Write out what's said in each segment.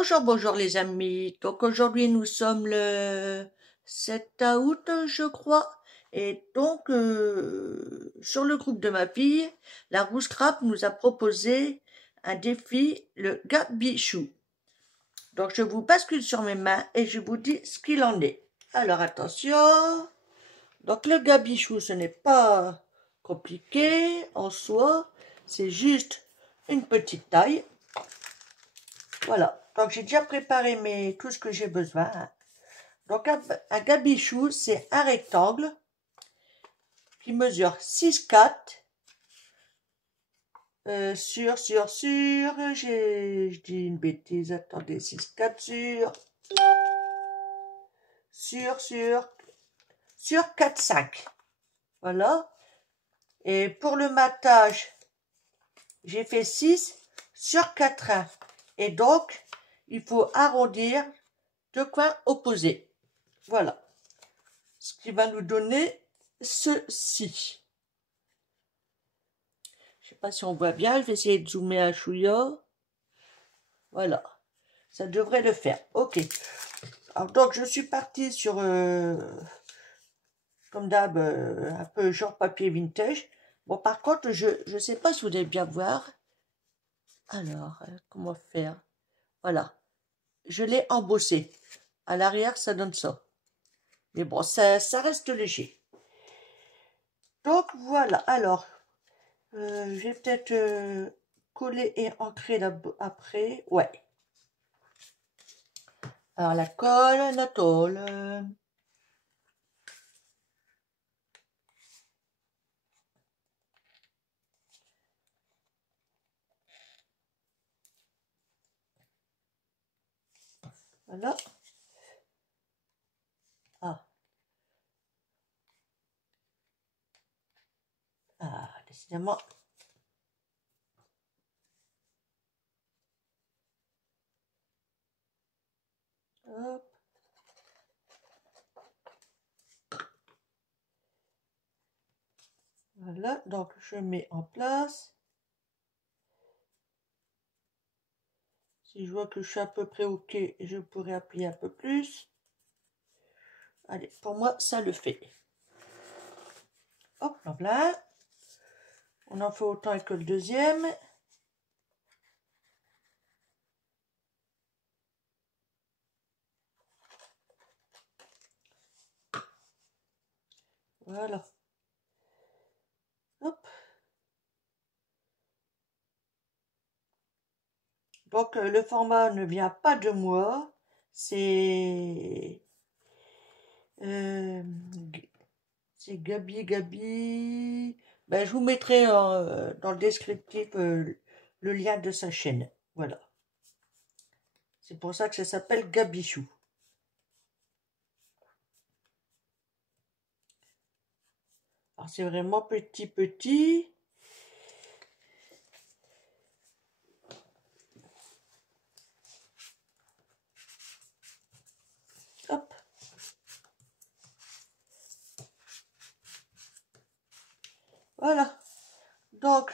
Bonjour, bonjour les amis. Donc aujourd'hui nous sommes le 7 août, je crois. Et donc sur le groupe de ma fille, la Rousse Crabe nous a proposé un défi, le Gabichou. Donc je vous bascule sur mes mains et je vous dis ce qu'il en est. Alors attention. Donc le Gabichou, ce n'est pas compliqué en soi. C'est juste une petite taille. Voilà, donc j'ai déjà préparé tout ce que j'ai besoin. Donc un gabichou, c'est un rectangle qui mesure 6,4 je dis une bêtise, attendez, 6,4 sur 4,5. Voilà. Et pour le matage, j'ai fait 6 sur 4,1. Et donc, il faut arrondir deux coins opposés. Voilà. Ce qui va nous donner ceci. Je ne sais pas si on voit bien. Je vais essayer de zoomer un chouïa. Voilà. Ça devrait le faire. Ok. Alors, donc, je suis partie sur, comme d'hab, un peu genre papier vintage. Bon, par contre, je ne sais pas si vous allez bien voir. Alors, comment faire? Voilà. Je l'ai embossé. À l'arrière, ça donne ça. Mais bon, ça reste léger. Donc, voilà. Alors, je vais peut-être coller et ancrer là après. Ouais. Alors, la colle, la tôle. Voilà. Ah. Ah, décidément. Hop. Voilà, donc je mets en place. Si je vois que je suis à peu près ok, je pourrais appuyer un peu plus. Allez, pour moi, ça le fait. Hop, là. On en fait autant que le deuxième. Voilà. Hop. Donc, le format ne vient pas de moi. C'est... c'est Gabi. Ben, je vous mettrai dans le descriptif le lien de sa chaîne. Voilà. C'est pour ça que ça s'appelle Gabichou. Alors, c'est vraiment petit, petit. Hop. Voilà. Donc,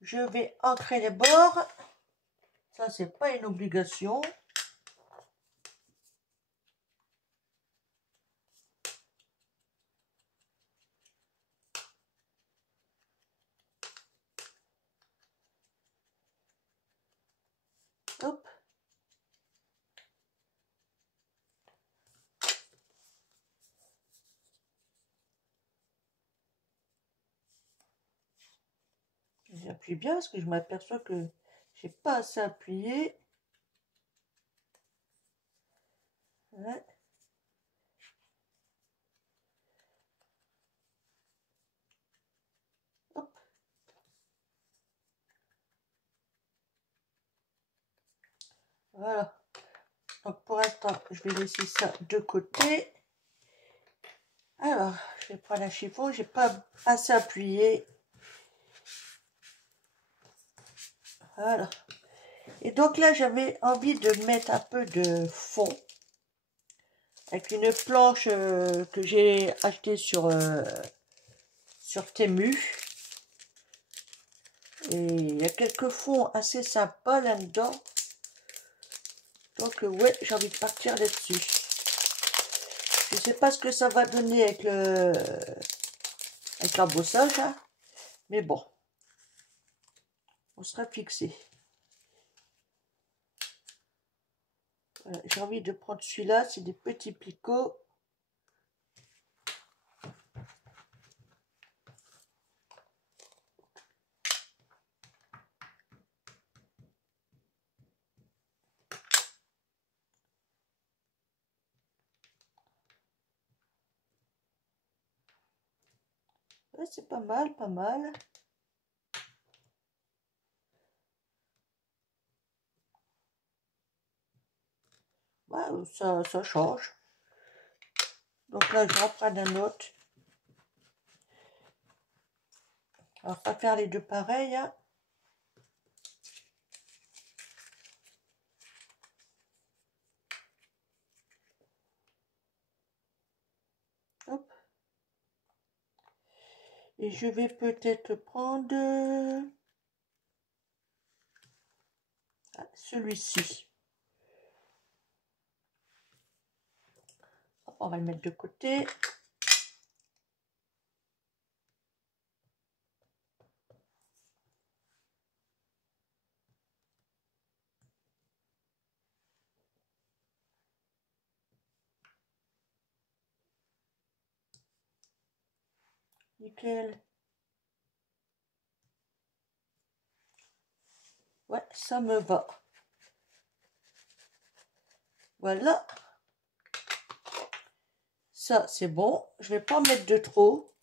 je vais ancrer les bords. Ça, c'est pas une obligation. Hop. J'appuie bien parce que je m'aperçois que j'ai pas assez appuyé. Ouais. Hop. Voilà. Donc pour l'instant, je vais laisser ça de côté. Alors, je vais prendre un chiffon. J'ai pas assez appuyé. Voilà. Et donc là, j'avais envie de mettre un peu de fond avec une planche que j'ai achetée sur Temu. Et il y a quelques fonds assez sympas là-dedans. Donc ouais, j'ai envie de partir là-dessus. Je sais pas ce que ça va donner avec l'embossage, hein, mais bon, on sera fixé. Voilà, j'ai envie de prendre celui-là, c'est des petits picots. Ouais, c'est pas mal, pas mal. Ouais, ça change. Donc là, je reprends un autre. On va pas faire les deux pareils, hein. Hop. Et je vais peut-être prendre celui-ci. On va le mettre de côté. Nickel. Ouais, ça me va. Voilà. Ça, c'est bon. Je vais pas en mettre de trop.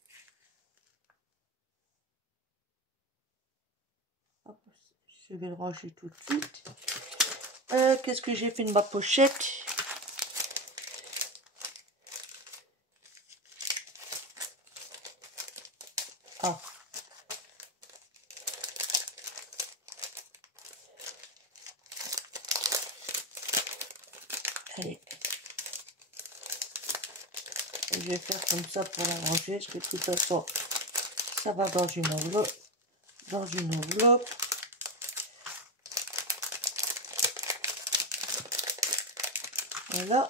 Hop, je vais le ranger tout de suite. Qu'est-ce que j'ai fait de ma pochette? Ah. Allez. Et je vais faire comme ça pour la ranger, parce que de toute façon, ça va dans une enveloppe. Dans une enveloppe. Voilà.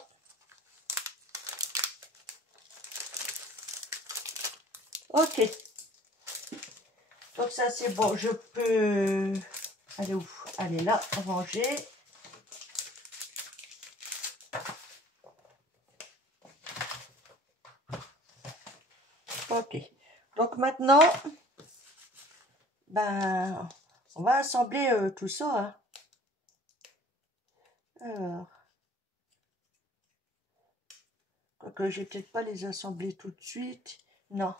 Ok. Donc ça c'est bon. Je peux aller où? Aller là, ranger. Ok. Donc maintenant, ben, on va assembler tout ça, hein. Alors, quoique je vais peut-être pas les assembler tout de suite. Non.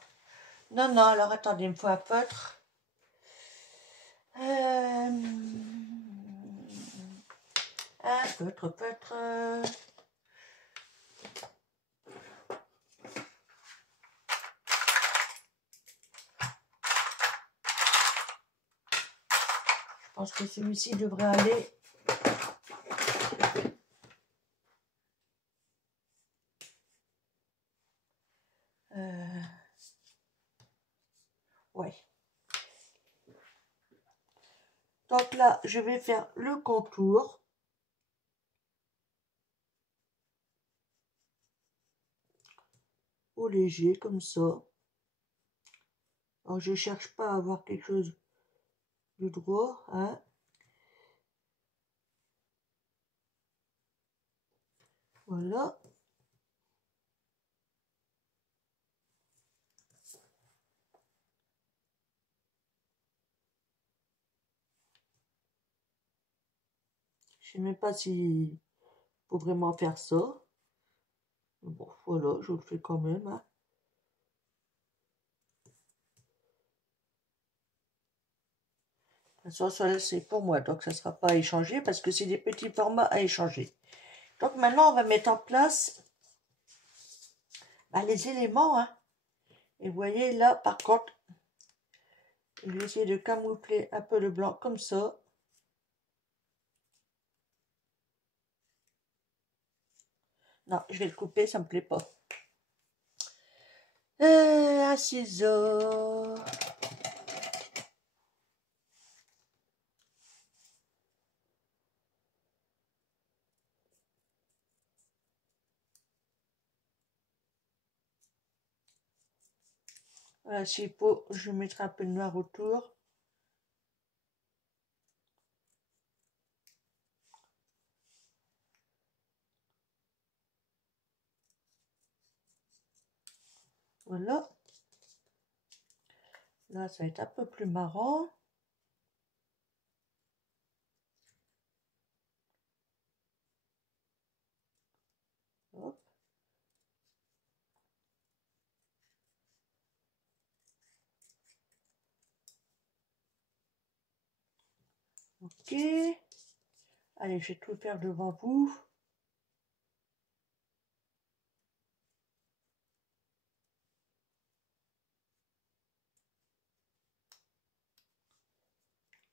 Non, non, alors attendez, il me faut un feutre. Un feutre. Je pense que celui-ci devrait aller. Ouais. Donc là, je vais faire le contour. Au léger, comme ça. Alors, je cherche pas à avoir quelque chose de droit, hein. Voilà. Je sais même pas si faut vraiment faire ça. Bon, voilà, je le fais quand même, hein. De toute façon, ça c'est pour moi, donc ça ne sera pas à échanger parce que c'est des petits formats à échanger. Donc maintenant, on va mettre en place les éléments, hein. Et vous voyez là, par contre, je vais essayer de camoufler un peu le blanc comme ça. Non, je vais le couper, ça me plaît pas. Un ciseau. Voilà, s'il faut, je mettrai un peu de noir autour. Voilà. Là, ça va être un peu plus marrant. Hop. Ok. Allez, je vais tout faire devant vous.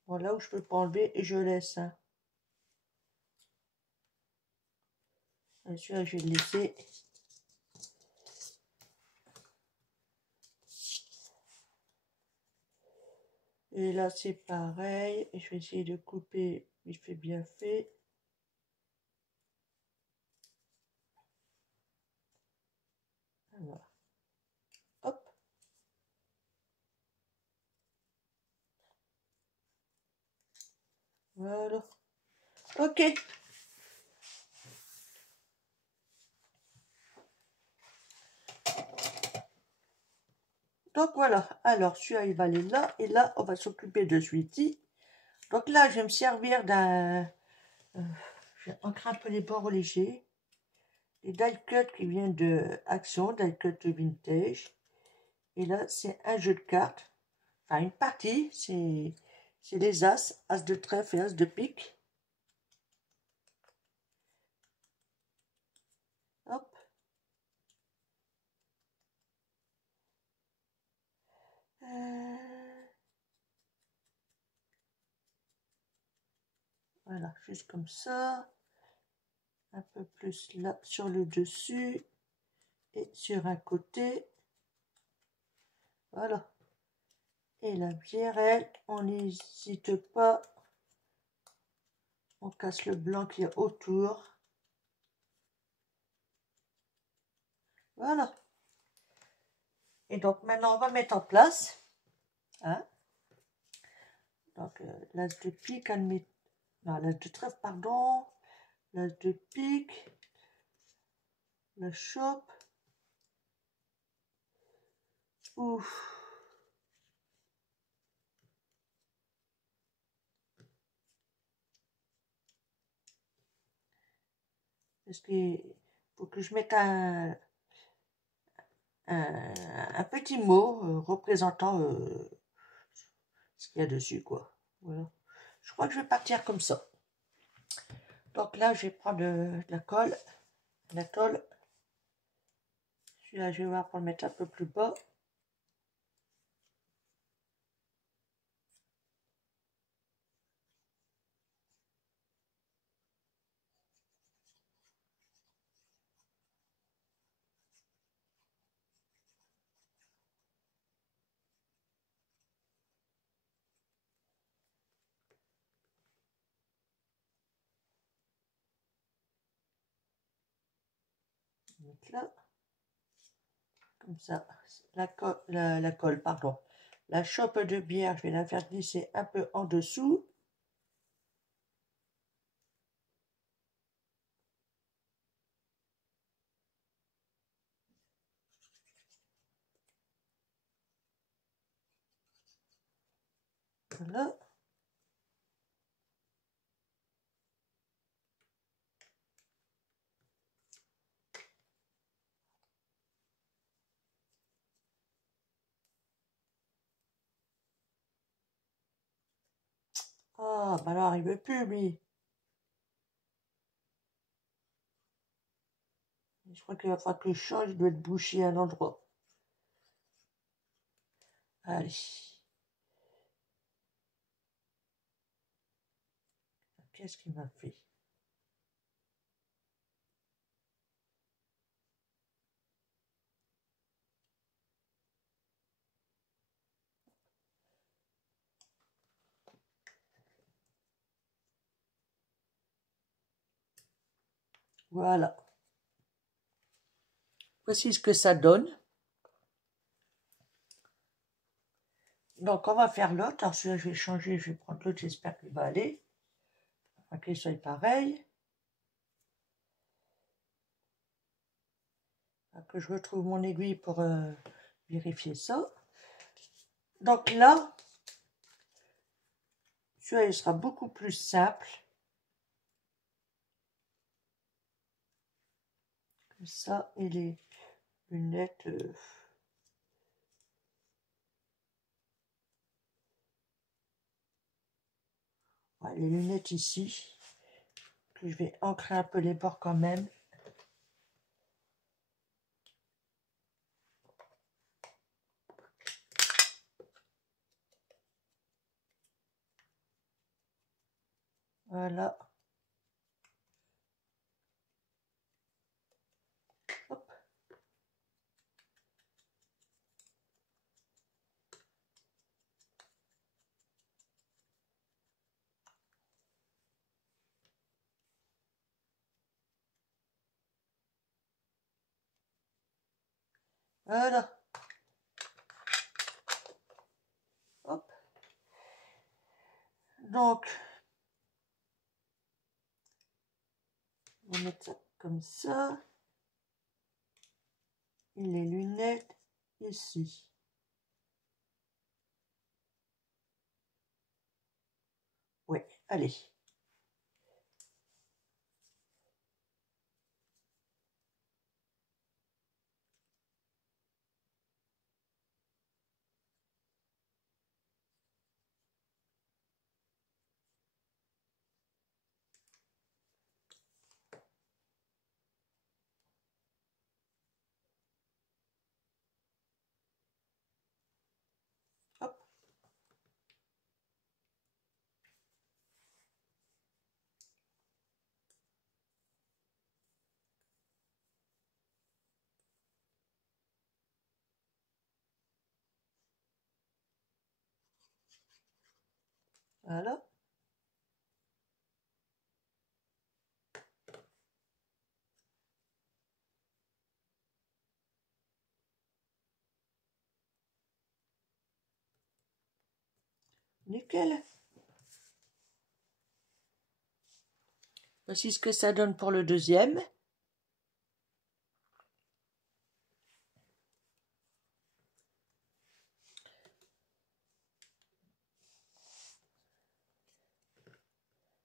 Voilà où je peux pas enlever et je laisse. Hein. Celui-là, je vais le laisser. Et là, c'est pareil. Et je vais essayer de couper. Il fait bien fait. Voilà. Hop. Voilà. Ok. Donc voilà. Alors, celui-là, il va aller là. Et là, on va s'occuper de celui-ci. Donc là, je vais me servir d'un... je vais ancrer un peu les bords légers. Les die cut qui viennent de Action, die cut vintage. Et là, c'est un jeu de cartes. Enfin, une partie. C'est les as. As de trèfle et as de pique. Hop. Voilà, juste comme ça. Un peu plus là sur le dessus. Et sur un côté. Voilà. Et la bière, elle, on n'hésite pas. On casse le blanc qui est autour. Voilà. Et donc maintenant, on va mettre en place. Hein. Donc, l'as de pique, non, l'as de trèfle, pardon. L'as de pique. La chope. Ouf. Parce qu'il faut que je mette un petit mot représentant ce qu'il y a dessus, quoi. Voilà. Je crois que je vais partir comme ça. Donc là, je vais prendre de la colle, la tôle. Celui-là, je vais voir pour le mettre un peu plus bas. Mettre là. Comme ça. La colle, pardon. La chope de bière, je vais la faire glisser un peu en dessous. Voilà. Ah, bah alors, il veut plus, lui. Je crois qu'il va falloir que je change, il doit être bouché à un endroit. Allez. Qu'est-ce qu'il m'a fait? Voilà. Voici ce que ça donne. Donc, on va faire l'autre. Alors, celui-là, je vais changer. Je vais prendre l'autre. J'espère qu'il va aller. Afin qu'il soit pareil. Que je retrouve mon aiguille pour vérifier ça. Donc là, celui-là, il sera beaucoup plus simple. Que ça, et les lunettes... ouais, les lunettes ici. Que je vais ancrer un peu les bords quand même. Voilà. Hop. Voilà. Hop. Donc, on va mettre ça comme ça. Et les lunettes ici. Ouais, allez. Hop. Voilà. Nickel. Voici ce que ça donne pour le deuxième.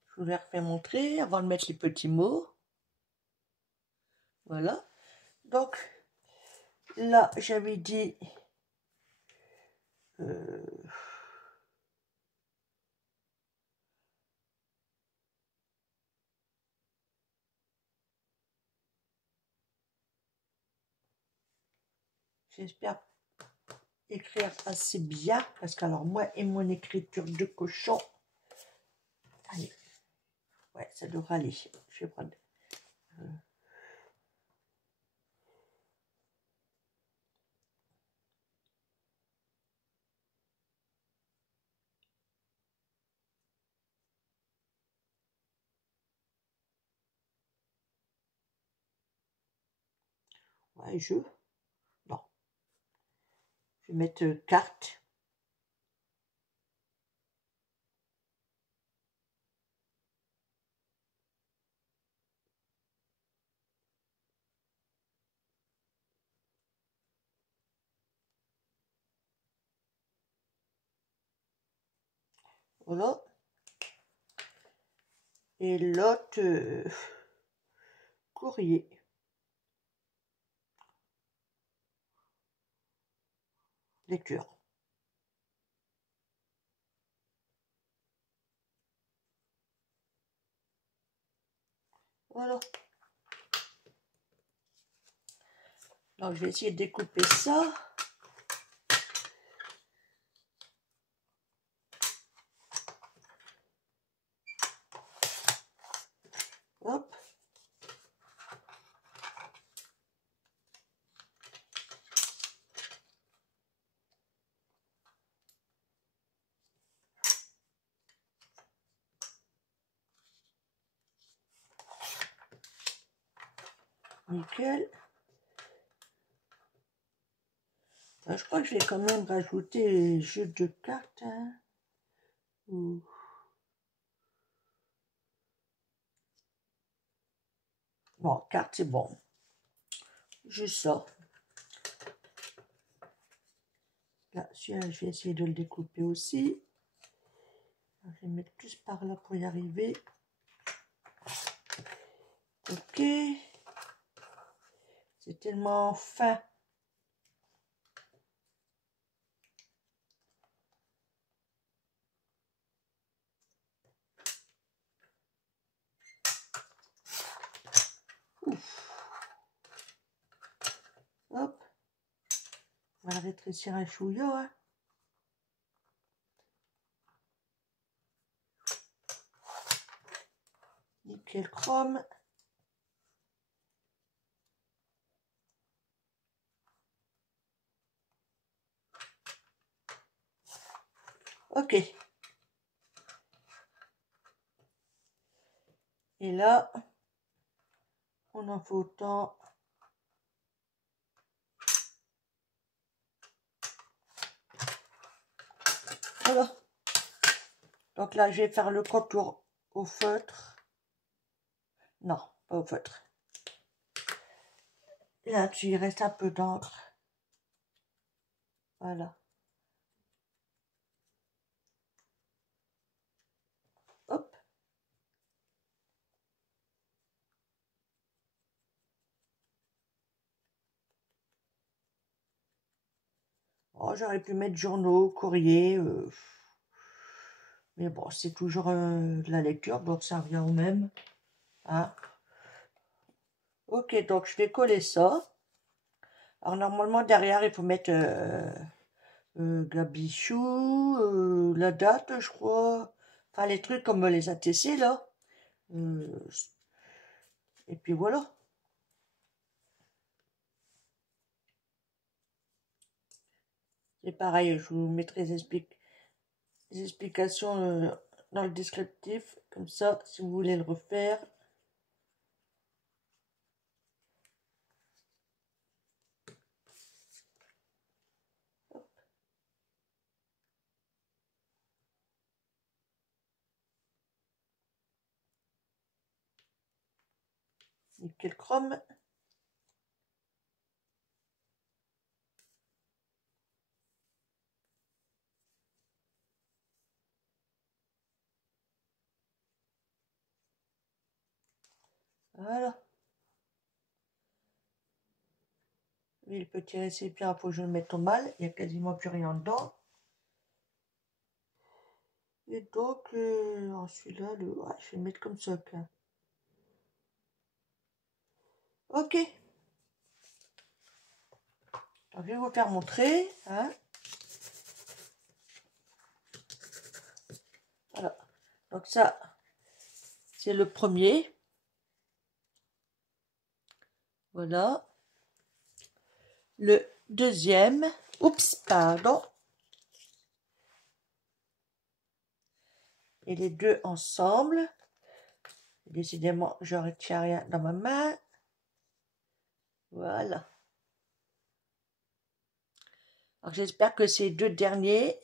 Je vous l'ai refait montrer avant de mettre les petits mots. Voilà. Donc, là, j'avais dit... j'espère écrire assez bien, parce que alors moi et mon écriture de cochon, allez, ouais, ça devrait aller. Je vais prendre... ouais, non, je vais mettre carte. Voilà. Et l'autre courrier. Lecture. Voilà. Donc, je vais essayer de découper ça. Hop. Nickel. Je crois que je vais quand même rajouter jeu de cartes. Hein. Bon, carte, c'est bon. Juste ça. Là, celui-là, je vais essayer de le découper aussi. Je vais mettre plus par là pour y arriver. Ok. C'est tellement fin. Ouf. Hop. On va le rétrécir un chouïa. Hein. Nickel chrome. Ok. Et là, on en fait autant. Voilà. Donc là, je vais faire le contour au feutre. Non, pas au feutre. Là-dessus, il reste un peu d'encre. Voilà. Hop. Oh, j'aurais pu mettre journaux, courrier. Mais bon, c'est toujours de la lecture, donc ça revient au même. Hein. Ok, donc je vais coller ça. Alors normalement, derrière, il faut mettre Gabichou, la date, je crois. Enfin, les trucs comme les ATC, là. Et puis voilà. C'est pareil, je vous mettrai les explications dans le descriptif. Comme ça, si vous voulez le refaire. Nickel chrome. Voilà. Lui, le petit récipient, il faut que je le mette au mal. Il n'y a quasiment plus rien dedans. Et donc, celui-là, ouais, je vais le mettre comme ça. Là. Ok. Donc, je vais vous faire montrer. Hein. Voilà. Donc ça, c'est le premier. Voilà. Le deuxième. Oups, pardon. Et les deux ensemble. Décidément, je ne retiens rien dans ma main. Voilà. Alors, j'espère que ces deux derniers,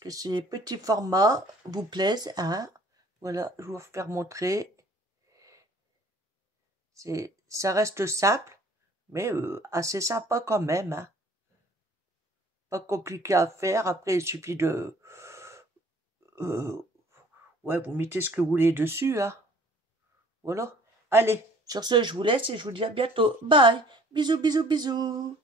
que ces petits formats vous plaisent. Hein. Voilà, je vais vous faire montrer. Ça reste simple, mais assez sympa quand même. Hein. Pas compliqué à faire. Après, il suffit de... ouais, vous mettez ce que vous voulez dessus. Hein. Voilà. Allez, sur ce, je vous laisse et je vous dis à bientôt. Bye. Bisous, bisous, bisous.